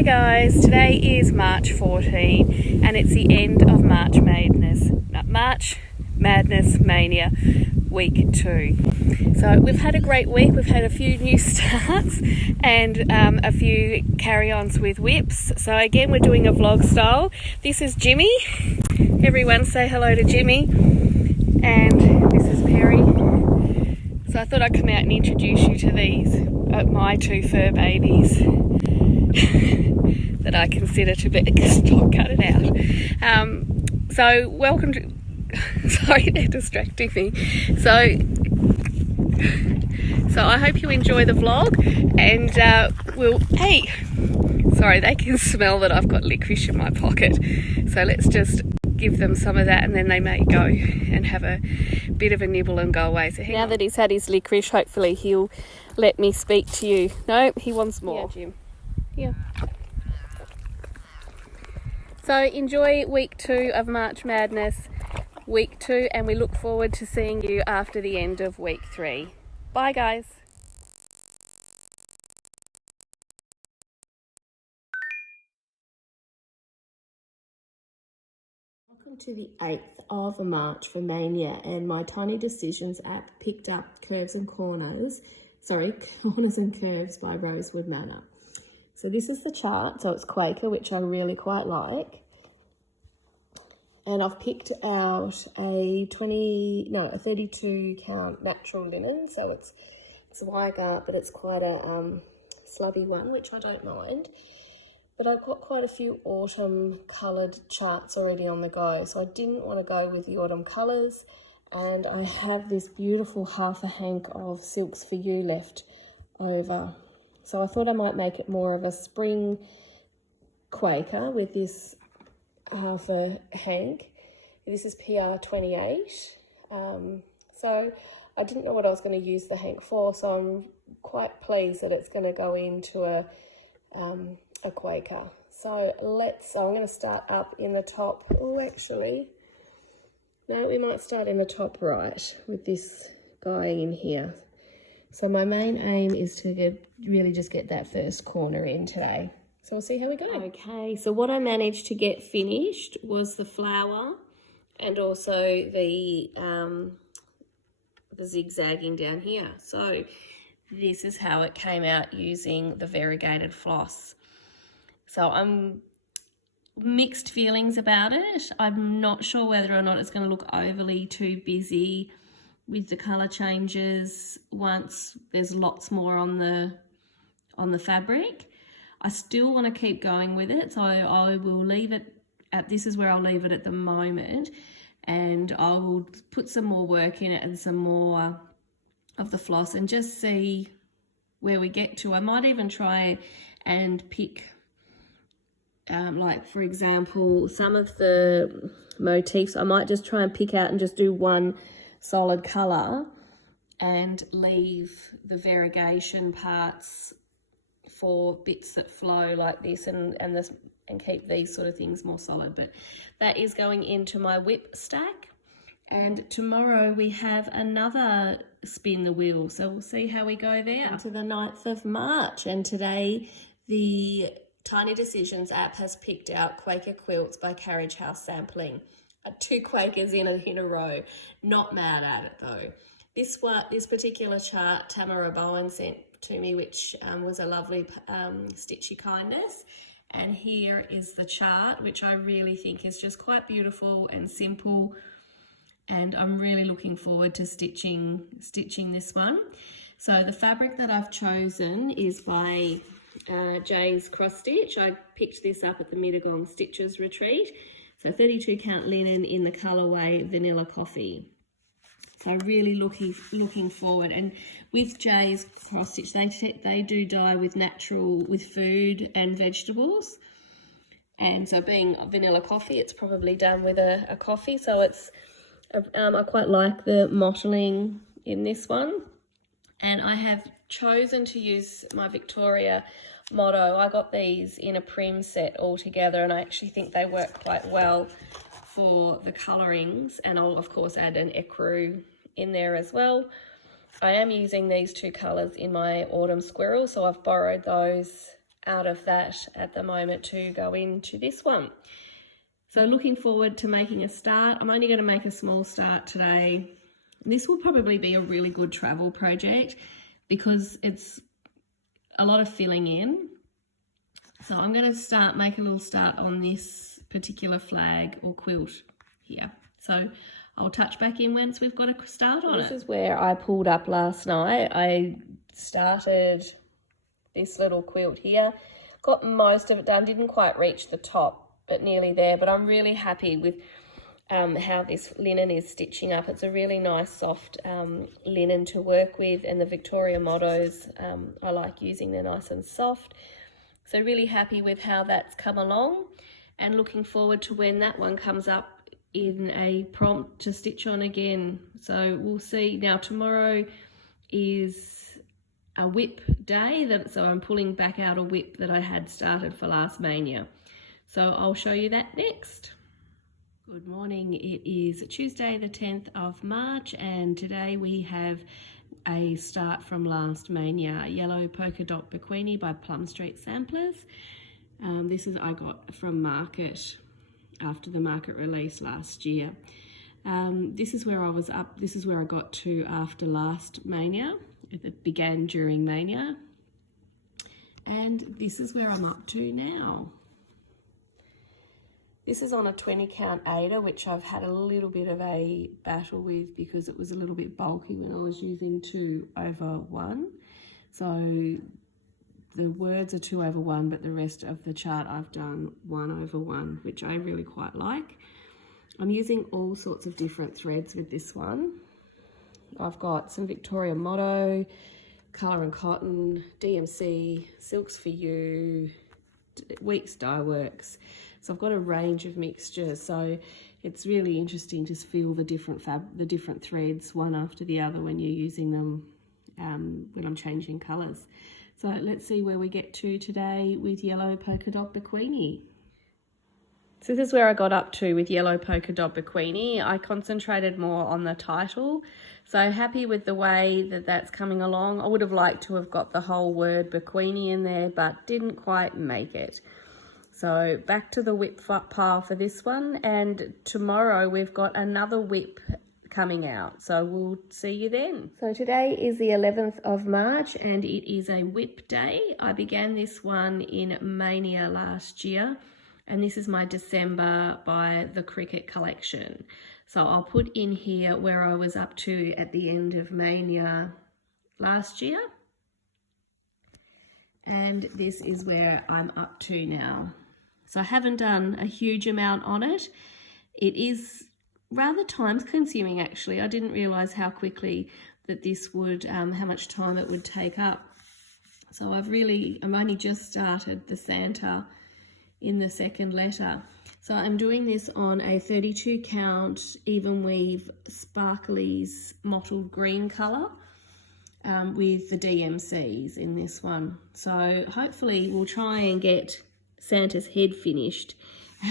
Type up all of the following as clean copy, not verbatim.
Hi guys, today is March 14 and it's the end of March Madness Mania week 2. So we've had a great week. We've had a few new starts and a few carry-ons with whips. So again, we're doing a vlog style. This is Jimmy. Everyone say hello to Jimmy. And this is Perry. So I thought I'd come out and introduce you to these, my two fur babies that I consider to be, stop, cut it out. So welcome to, sorry, they're distracting me. So I hope you enjoy the vlog and sorry, they can smell that I've got licorice in my pocket. So let's just give them some of that and then they may go and have a bit of a nibble and go away. So now that he's had his licorice, hopefully he'll let me speak to you. No, he wants more. Yeah, Jim. Yeah. So enjoy week 2 of March Madness, week 2, and we look forward to seeing you after the end of week 3. Bye guys. Welcome to the 8th of March for Maynia, and my Tiny Decisions app picked up Corners and Curves by Rosewood Manor. So this is the chart, so it's Quaker, which I really quite like. And I've picked out a 32 count natural linen, so it's Weger, but it's quite a slubby one, which I don't mind. But I've got quite a few autumn coloured charts already on the go, so I didn't want to go with the autumn colours. And I have this beautiful half a hank of Silks for You left over. So I thought I might make it more of a spring Quaker with this half a hank. This is PR28. So I didn't know what I was going to use the hank for, so I'm quite pleased that it's going to go into a Quaker. So I'm going to start up in the top. Oh, actually, no, we might start in the top right with this guy in here. So my main aim is to really just get that first corner in today. So we'll see how we go. Okay, so what I managed to get finished was the flower and also the zigzagging down here. So this is how it came out using the variegated floss. So I'm mixed feelings about it. I'm not sure whether or not it's going to look overly too busy with the colour changes once there's lots more on the fabric. I still want to keep going with it, so I will leave it at, this is where I'll leave it at the moment, and I will put some more work in it and some more of the floss and just see where we get to. I might even try and pick like, for example, some of the motifs I might just try and pick out and just do one solid colour and leave the variegation parts for bits that flow like this and keep these sort of things more solid. But that is going into my whip stack, and tomorrow we have another spin the wheel, so we'll see how we go there. To the 9th of March, and today the Tiny Decisions app has picked out Quaker Quilts by Carriage sampling. 2 Quakers in a row. Not mad at it though. This particular chart Tamara Bowen sent to me, which was a lovely stitchy kindness. And here is the chart, which I really think is just quite beautiful and simple. And I'm really looking forward to stitching this one. So the fabric that I've chosen is by Jay's Cross Stitch. I picked this up at the Mittagong Stitches Retreat. So 32 count linen in the colourway Vanilla Coffee. So really looking forward. And with Jay's Cross Stitch, they do dye with food and vegetables. And so being Vanilla Coffee, it's probably done with a coffee. So it's I quite like the mottling in this one. And I have chosen to use my Victoria motto. I got these in a prim set all together, and I actually think they work quite well for the colourings. And I'll of course add an ecru in there as well. I am using these 2 colours in my Autumn Squirrel, so I've borrowed those out of that at the moment to go into this one. So looking forward to making a start. I'm only going to make a small start today. This will probably be a really good travel project because it's a lot of filling in. So I'm going to make a little start on this particular flag or quilt here. So I'll touch back in once we've got a start on it. This is where I pulled up last night. I started this little quilt here. Got most of it done. Didn't quite reach the top, but nearly there. But I'm really happy with how this linen is stitching up. It's a really nice soft linen to work with, and the Victoria mottos, I like using, they're nice and soft. So really happy with how that's come along, and looking forward to when that one comes up in a prompt to stitch on again. So we'll see. Now tomorrow is a whip day, so I'm pulling back out a whip that I had started for last Maynia. So I'll show you that next. Good morning, it is Tuesday the 10th of March, and today we have a start from last Maynia, Yellow Polka Dot Bikweenie by Plum Samplers. This is I got from market after the market release last year. This is where I was up, this is where I got to after last Maynia. It began during Maynia, and this is where I'm up to now. This is on a 20 count Ada, which I've had a little bit of a battle with because it was a little bit bulky when I was using 2/1. So the words are 2/1, but the rest of the chart I've done 1/1, which I really quite like. I'm using all sorts of different threads with this one. I've got some Victoria Motto, Colour and Cotton, DMC, Silks for You, Weeks Dye Works. So I've got a range of mixtures, so it's really interesting to feel the different threads one after the other when you're using them when I'm changing colours. So let's see where we get to today with Yellow Polka Dot Bikweenie. So this is where I got up to with Yellow Polka Dot Bikweenie. I concentrated more on the title, so happy with the way that that's coming along. I would have liked to have got the whole word Bikweenie in there, but didn't quite make it. So back to the whip pile for this one, and tomorrow we've got another whip coming out, so we'll see you then. So today is the 11th of March and it is a whip day. I began this one in Maynia last year, and this is my December by the Cricket collection. So I'll put in here where I was up to at the end of Maynia last year, and this is where I'm up to now. So I haven't done a huge amount on it. It is rather time consuming actually. I didn't realise how quickly that this would, how much time it would take up. So I'm only just started the Santa in the second letter. So I'm doing this on a 32 count even weave sparklies mottled green colour with the DMCs in this one. So hopefully we'll try and get Santa's head finished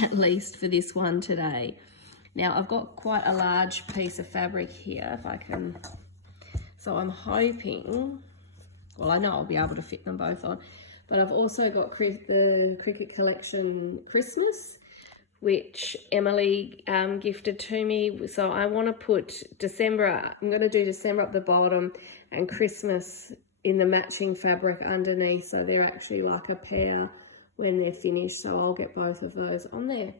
at least for this one today. Now I've got quite a large piece of fabric here, if I can, so I'm hoping, well I know I'll be able to fit them both on, but I've also got the Cricket collection Christmas, which Emily gifted to me. So I want to put December, I'm going to do December up the bottom and Christmas in the matching fabric underneath, so they're actually like a pair when they're finished. So I'll get both of those on there.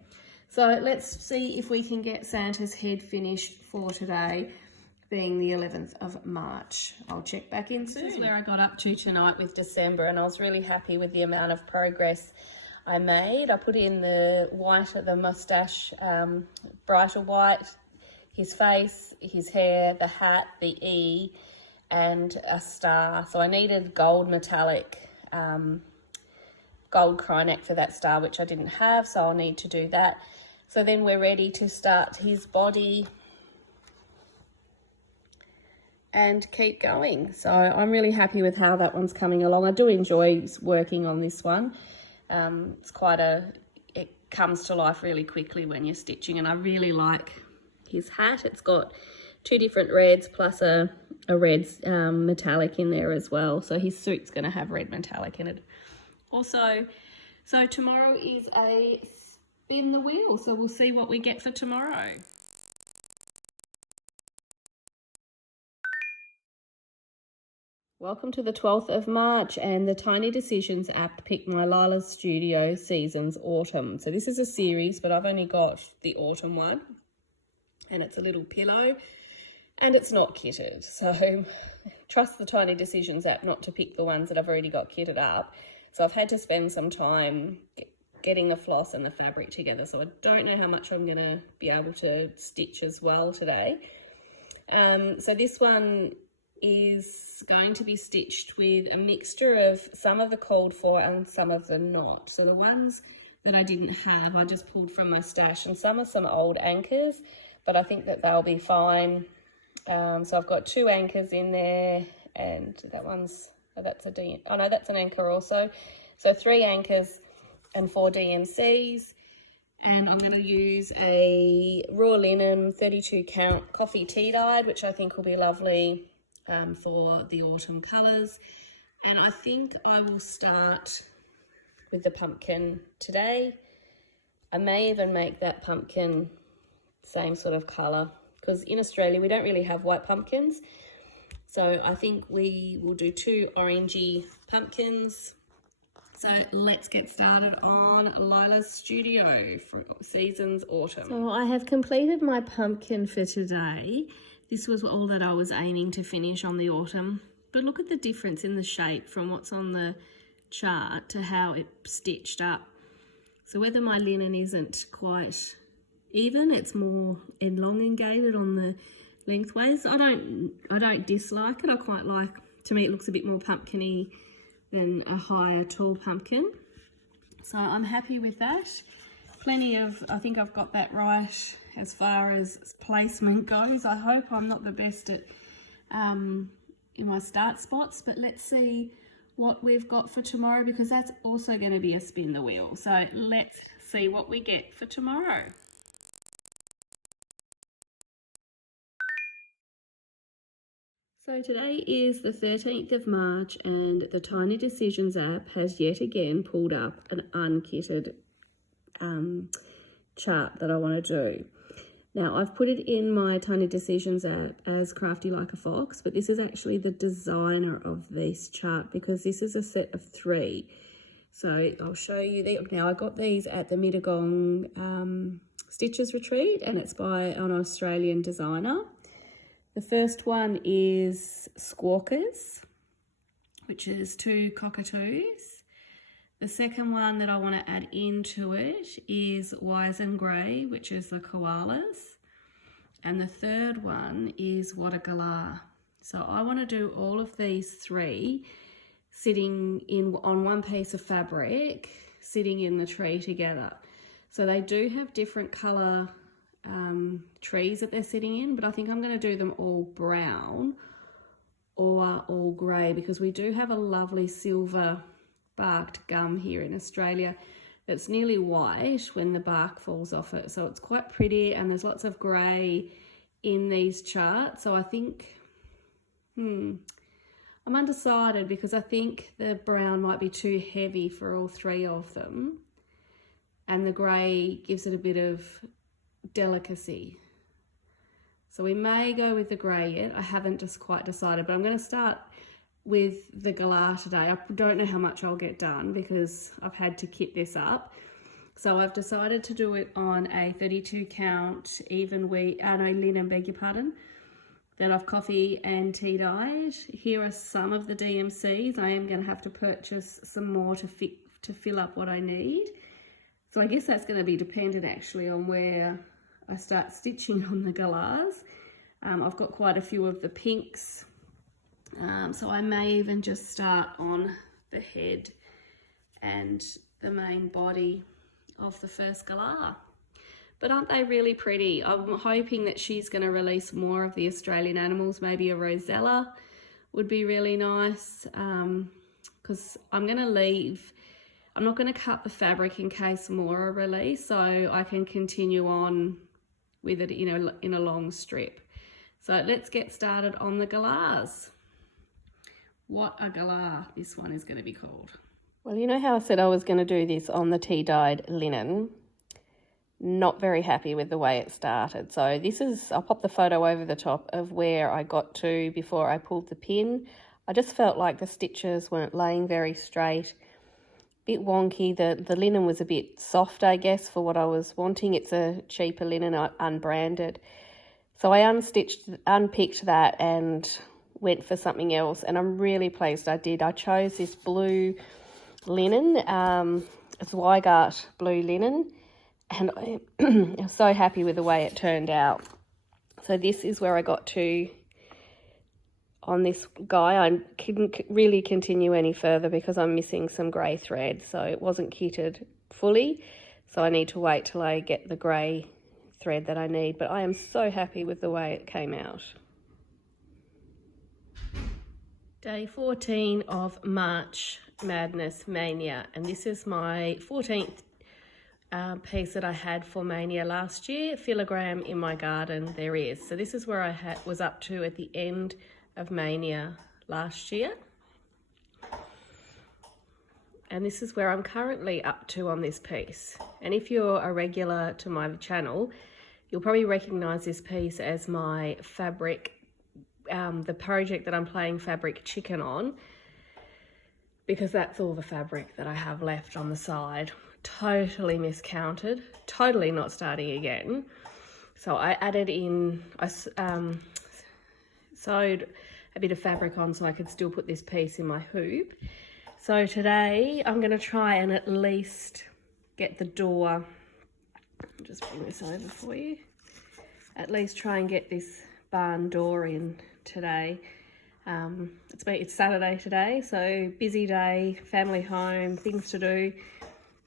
So let's see if we can get Santa's head finished for today, being the 11th of March. I'll check back in soon. This is where I got up to tonight with December, and I was really happy with the amount of progress I made. I put in the white of the moustache, brighter white, his face, his hair, the hat, the E, and a star. So I needed gold metallic, gold cryneck for that star, which I didn't have, so I'll need to do that. So then we're ready to start his body and keep going. So I'm really happy with how that one's coming along. I do enjoy working on this one. It's quite it comes to life really quickly when you're stitching, and I really like his hat. It's got two different reds plus a red metallic in there as well. So his suit's going to have red metallic in it Also, so tomorrow is a spin the wheel, so we'll see what we get for tomorrow. Welcome to the 12th of March, and the Tiny Decisions app picked my Lila's Studio Seasons Autumn. So this is a series, but I've only got the autumn one, and it's a little pillow, and it's not kitted. So trust the Tiny Decisions app not to pick the ones that I've already got kitted up. So I've had to spend some time getting the floss and the fabric together. So I don't know how much I'm going to be able to stitch as well today. So this one is going to be stitched with a mixture of some of the called for and some of the not. So the ones that I didn't have, I just pulled from my stash, and some are some old anchors, but I think that they'll be fine. So I've got 2 anchors in there, and that one's, that's an anchor also. So 3 anchors and 4 DMCs. And I'm going to use a raw linen 32 count coffee tea dyed, which I think will be lovely for the autumn colours. And I think I will start with the pumpkin today. I may even make that pumpkin same sort of colour, because in Australia we don't really have white pumpkins. So I think we will do 2 orangey pumpkins. So let's get started on Lila's Studio for Seasons Autumn. So I have completed my pumpkin for today. This was all that I was aiming to finish on the autumn. But look at the difference in the shape from what's on the chart to how it's stitched up. So whether my linen isn't quite even, it's more elongated on the lengthways. I don't dislike it. I quite like, to me it looks a bit more pumpkin-y than a higher tall pumpkin. So I'm happy with that. Plenty of, I think I've got that right as far as placement goes. I hope I'm not the best at in my start spots, but let's see what we've got for tomorrow, because that's also going to be a spin the wheel. So let's see what we get for tomorrow. So today is the 13th of March, and the Tiny Decisions app has yet again pulled up an unkitted chart that I want to do. Now I've put it in my Tiny Decisions app as Crafty Like a Fox, but this is actually the designer of this chart, because this is a set of 3. So I'll show you the, now I got these at the Mittagong Stitches Retreat, and it's by an Australian designer. The first one is Squawkers, which is 2 cockatoos. The second one that I want to add into it is Wise and Grey, which is the koalas. And the third one is What a Gallah. So I want to do all of these 3 sitting in on one piece of fabric, sitting in the tree together. So they do have different colour trees that they're sitting in, but I think I'm going to do them all brown or all grey, because we do have a lovely silver barked gum here in Australia that's nearly white when the bark falls off it. So it's quite pretty, and there's lots of grey in these charts. So I think, I'm undecided, because I think the brown might be too heavy for all 3 of them, and the grey gives it a bit of delicacy. So we may go with the grey yet. I haven't just quite decided, but I'm going to start with the Gallah today. I don't know how much I'll get done because I've had to kit this up. So I've decided to do it on a 32 count linen, beg your pardon, that I've coffee and tea dyed. Here are some of the DMCs. I am going to have to purchase some more to fill up what I need. So I guess that's going to be dependent actually on where I start stitching on the Gallahs. I've got quite a few of the pinks. So I may even just start on the head and the main body of the first Gallah. But aren't they really pretty? I'm hoping that she's going to release more of the Australian animals. Maybe a rosella would be really nice, because I'm going to leave. I'm not going to cut the fabric in case more are released, so I can continue on with it in a long strip. So let's get started on the Gallahs. What a Gallah this one is going to be called. Well, you know how I said I was going to do this on the tea dyed linen? Not very happy with the way it started. So this is, I'll pop the photo over the top of where I got to before I pulled the pin. I just felt like the stitches weren't laying very straight. Bit wonky. The linen was a bit soft, I guess, for what I was wanting. It's a cheaper linen, unbranded. So I unpicked that and went for something else, and I'm really pleased I did. I chose this blue linen, it's Weigart blue linen, and I'm so happy with the way it turned out. So this is where I got to on this guy. I couldn't really continue any further because I'm missing some grey thread, so it wasn't kitted fully, so I need to wait till I get the grey thread that I need, but I am so happy with the way it came out. Day 14 of March Madness Maynia, and this is my 14th piece that I had for Maynia last year. Filigram in my garden there is. So this is where I was up to at the end of Maynia last year. And this is where I'm currently up to on this piece. And if you're a regular to my channel, you'll probably recognise this piece as my fabric, the project that I'm playing Fabric Chicken on, because that's all the fabric that I have left on the side. Totally miscounted, totally not starting again. So I added in, I sewed a bit of fabric on so I could still put this piece in my hoop. So today I'm going to try and at least get the door, I'll just bring this over for you, at least try and get this barn door in today. It's Saturday today, so busy day, family home, things to do.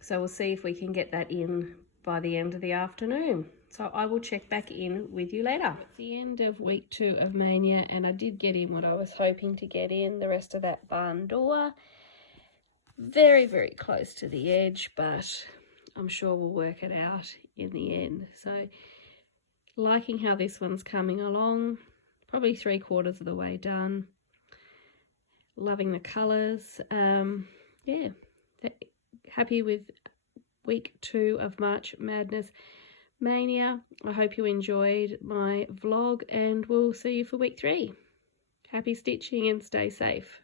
So we'll see if we can get that in by the end of the afternoon. So I will check back in with you later. It's the end of week 2 of Maynia, and I did get in what I was hoping to get in, the rest of that barn door. Very, very close to the edge, but I'm sure we'll work it out in the end. So liking how this one's coming along, probably 3/4 of the way done. Loving the colours. Yeah, happy with week 2 of March Madness Maynia. I hope you enjoyed my vlog, and we'll see you for week 3. Happy stitching and stay safe.